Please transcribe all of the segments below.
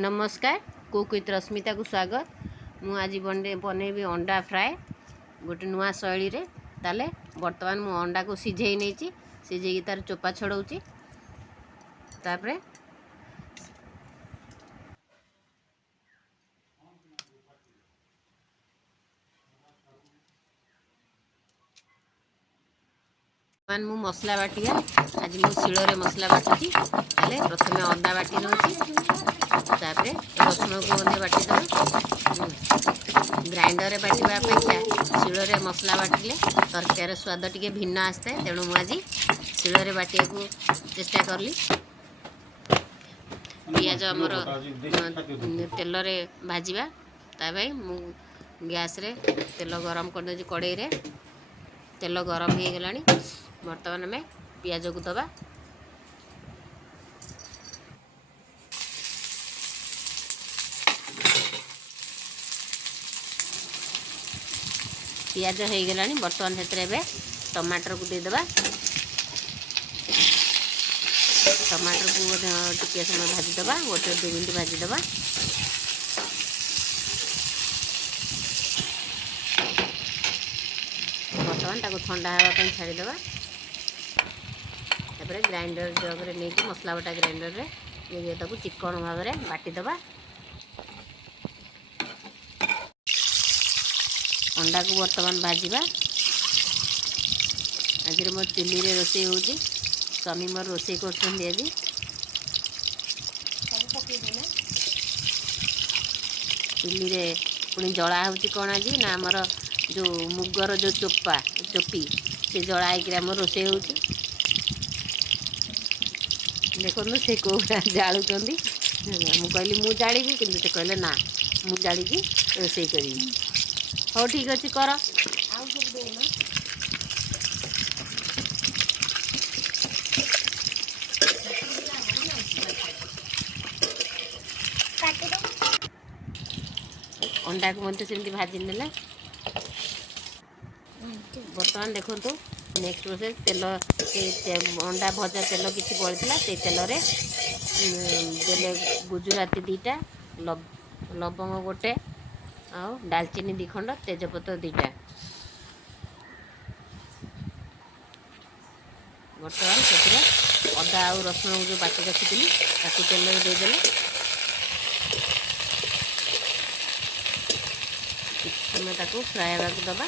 नमस्कार cook with Rashmita को स्वागत। मु आज बनैबी अंडा फ्राए गोटे नुआ शैली रे। ताले बर्तमान मु अंडा को सिझे नहीं सिझे तार चोपा छड़ाऊँगी। तापरे मु मसला बाटिया आज मु शिଳରେ मसला बाटुची। ताले प्रथमे अदा बाटी नउची, तापरे रसुण को ओने बाटी दबा। ग्राइंडर रे बाटिबा अपेक्षा शिଳରେ मसला बाटिले तरकारी स्वाद टिके भिन्न आसता है। तेणु मु आज शिଳରେ बाटिया को चेष्टा करली। पियाज हमर तेल रे भाजीबा ताबे मु गैस रे तेल गरम कर दे। कड़ाई रे तेल गरम हो गलानी। बर्तमान में पियाज को दबा। पियाज हो गलानी। बर्तमान से टमाटर को दे दबा। टमाटर को टिके समय भाजी दबा, गोटे 2 मिनट भाजी दबा। बर्तमान ताको ठंडा होगा छाड़ी दबा। तापर ग्राइंडर जग रे नहीं मसला बटा ग्राइंडर रे ये ताको चिकन भाव में बाटी दबा। अंडा को बर्तमान भाजीबा। आज मो चुली रे रोषे होची। स्वामी मोर रोषे करछन आज। चुली रे पुणी जला होची कोन आज ना हमर जो मुगर जो चोपी से जला आम रोषे होची। देखो से कौ जालुं मु कहली मु जाड़ी कि से कहले ना मु जाड़ी रोषे करी। हो ठीक अच्छे कर। अंडा को मत सेमती भाजी नेला। बर्तमान देखो नेक्स्ट प्रोसेस तेल अंडा भजा तेल किसी बड़ा से तेल रे देले गुजराती 2टा, लवंग गोटे, आउ दालचीनी 2 खंड, तेजपत्र 2टा। बर्तमान से अदा और रसुण जो बाटी रखी तेल में देदेले। समय ताको फ्राए होगा दबा।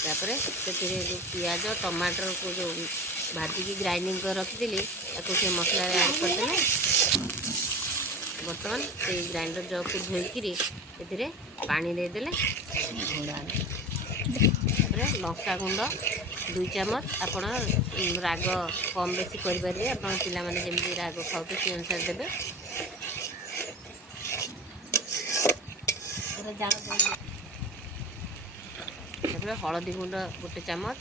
तापरे से पियाज टमाटर को जो भाजी की ग्राइंडिंग कर रखी से मसला ऐड करदे। बर्तमान से ग्राइंडर जग को धोईकरी ए पानी देदेले। लंका गुंड 2 चामच। आपण राग कम बेसी करें आप पाने जमी राग खाऊ से अनुसार देवे। हलदी गुंड 1 चामच।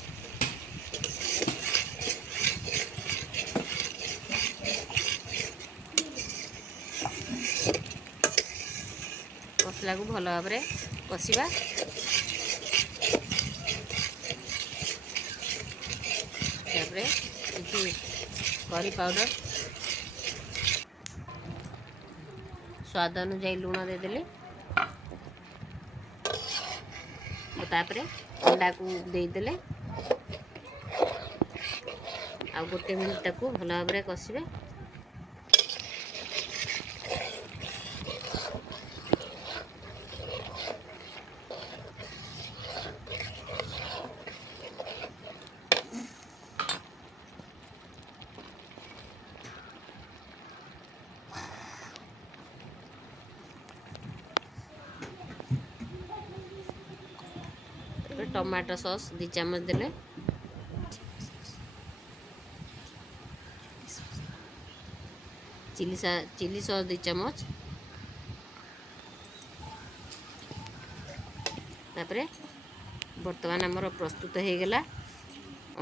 मसला को भल भाव में कषा। करी पाउडर स्वाद अनुसार लुण देदेले। तापरे अंडा को देदेले। आ गोटे मिनट ताको भल भाव में कषिबे। टमाटो सॉस 2 चामच देले। चिली सॉस 2 चामच। तापरे बर्तमान आमर प्रस्तुत हो गला।